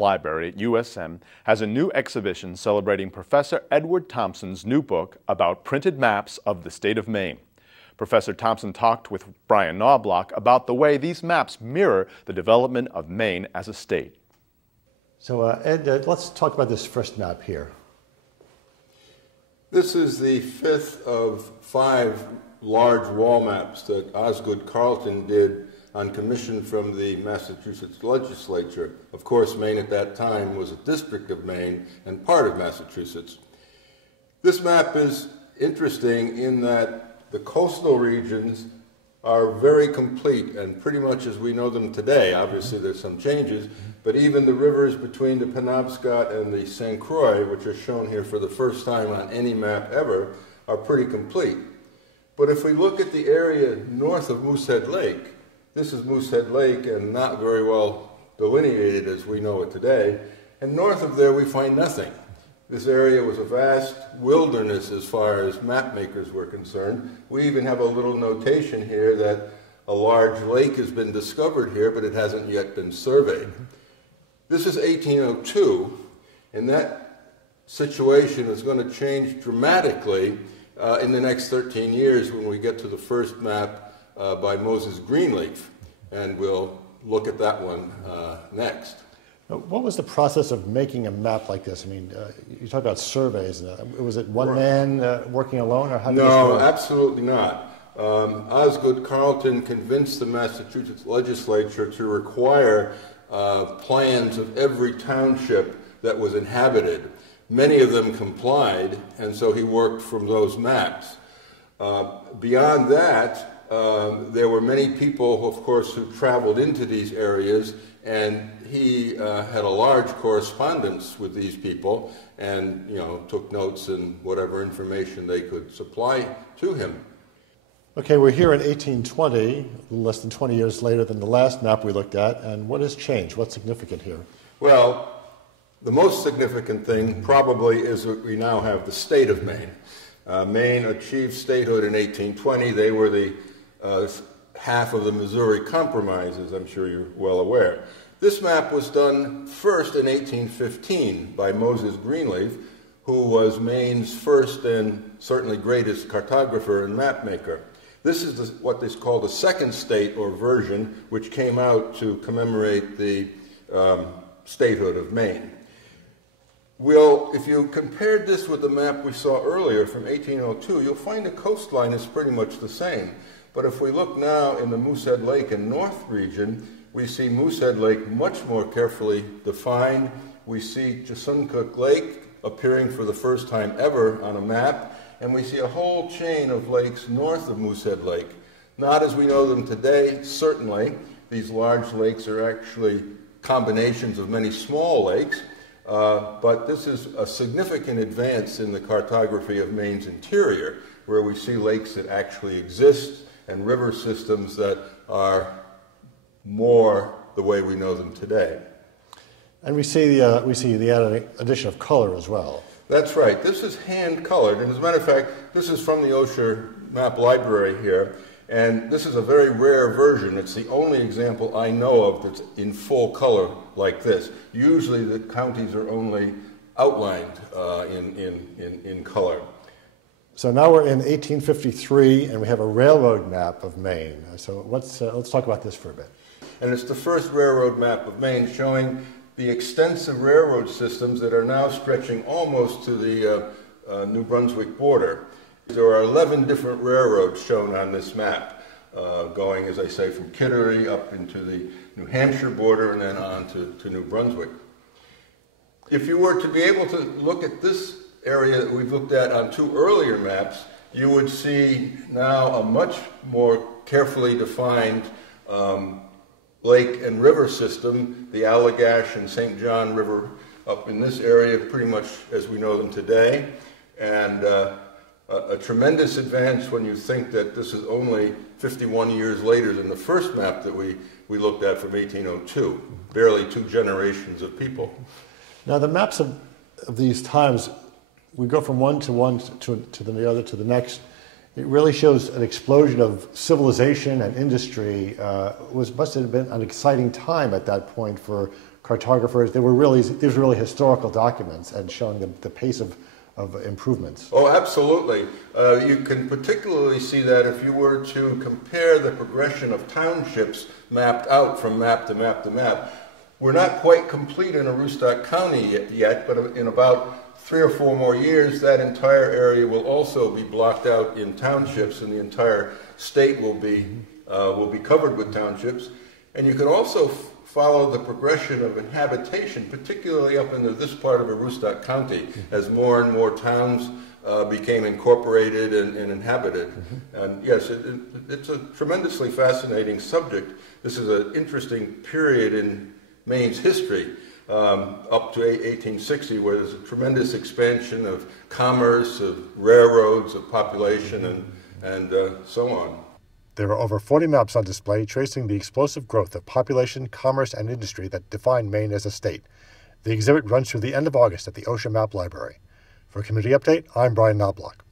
Library at USM has a new exhibition celebrating Professor Edward Thompson's new book about printed maps of the state of Maine. Professor Thompson talked with Brian Knobloch about the way these maps mirror the development of Maine as a state. So Ed, let's talk about this first map here. This is the fifth of 5 large wall maps that Osgood Carleton did on commission from the Massachusetts legislature. Of course, Maine at that time was a district of Maine and part of Massachusetts. This map is interesting in that the coastal regions are very complete and pretty much as we know them today. Obviously, there's some changes, but even the rivers between the Penobscot and the St. Croix, which are shown here for the first time on any map ever, are pretty complete. But if we look at the area north of Moosehead Lake, this is Moosehead Lake and not very well delineated as we know it today, and north of there we find nothing. This area was a vast wilderness as far as map makers were concerned. We even have a little notation here that a large lake has been discovered here, but it hasn't yet been surveyed. This is 1802, and that situation is going to change dramatically in the next 13 years when we get to the first map by Moses Greenleaf, and we'll look at that one next. What was the process of making a map like this? I mean, you talk about surveys. Was it one man working alone, or how did this work? No, absolutely not. Osgood Carleton convinced the Massachusetts legislature to require plans of every township that was inhabited. Many of them complied, and so he worked from those maps. Beyond that, there were many people, of course, who traveled into these areas, and he had a large correspondence with these people and, took notes and whatever information they could supply to him. Okay, we're here in 1820, less than 20 years later than the last map we looked at, and what has changed? What's significant here? Well, the most significant thing probably is that we now have the state of Maine. Maine achieved statehood in 1820. They were the half of the Missouri Compromise, as I'm sure you're well aware. This map was done first in 1815 by Moses Greenleaf, who was Maine's first and certainly greatest cartographer and map maker. This is what is called the second state or version, which came out to commemorate the statehood of Maine. Well, if you compared this with the map we saw earlier from 1802, you'll find the coastline is pretty much the same. But if we look now in the Moosehead Lake and North region, we see Moosehead Lake much more carefully defined. We see Chesuncook Lake appearing for the first time ever on a map, and we see a whole chain of lakes north of Moosehead Lake. Not as we know them today, certainly. These large lakes are actually combinations of many small lakes, but this is a significant advance in the cartography of Maine's interior, where we see lakes that actually exist and river systems that are more the way we know them today. And we see the addition of color as well. That's right. This is hand-colored, and as a matter of fact, this is from the Osher Map Library here, and this is a very rare version. It's the only example I know of that's in full color like this. Usually the counties are only outlined in color. So now we're in 1853, and we have a railroad map of Maine. So let's talk about this for a bit. And it's the first railroad map of Maine showing the extensive railroad systems that are now stretching almost to the New Brunswick border. There are 11 different railroads shown on this map, going, as I say, from Kittery up into the New Hampshire border and then on to New Brunswick. If you were to be able to look at this area that we've looked at on 2 earlier maps, you would see now a much more carefully defined lake and river system, the Allagash and St. John River up in this area pretty much as we know them today, and a tremendous advance when you think that this is only 51 years later than the first map that we looked at from 1802, barely 2 generations of people. Now the maps of these times, we go from one to the other to the next. It really shows an explosion of civilization and industry. Must have been an exciting time at that point for cartographers. These were really historical documents and showing the pace of improvements. Oh, absolutely. You can particularly see that if you were to compare the progression of townships mapped out from map to map to map. We're not quite complete in Aroostook County yet, but in about 3 or 4 more years, that entire area will also be blocked out in townships, and the entire state will be covered with townships. And you can also follow the progression of inhabitation, particularly up into this part of Aroostook County, as more and more towns became incorporated and inhabited. And yes, it's a tremendously fascinating subject. This is an interesting period in Maine's history, up to 1860, where there's a tremendous expansion of commerce, of railroads, of population, and so on. There are over 40 maps on display tracing the explosive growth of population, commerce, and industry that define Maine as a state. The exhibit runs through the end of August at the Osher Map Library. For Community Update, I'm Brian Knobloch.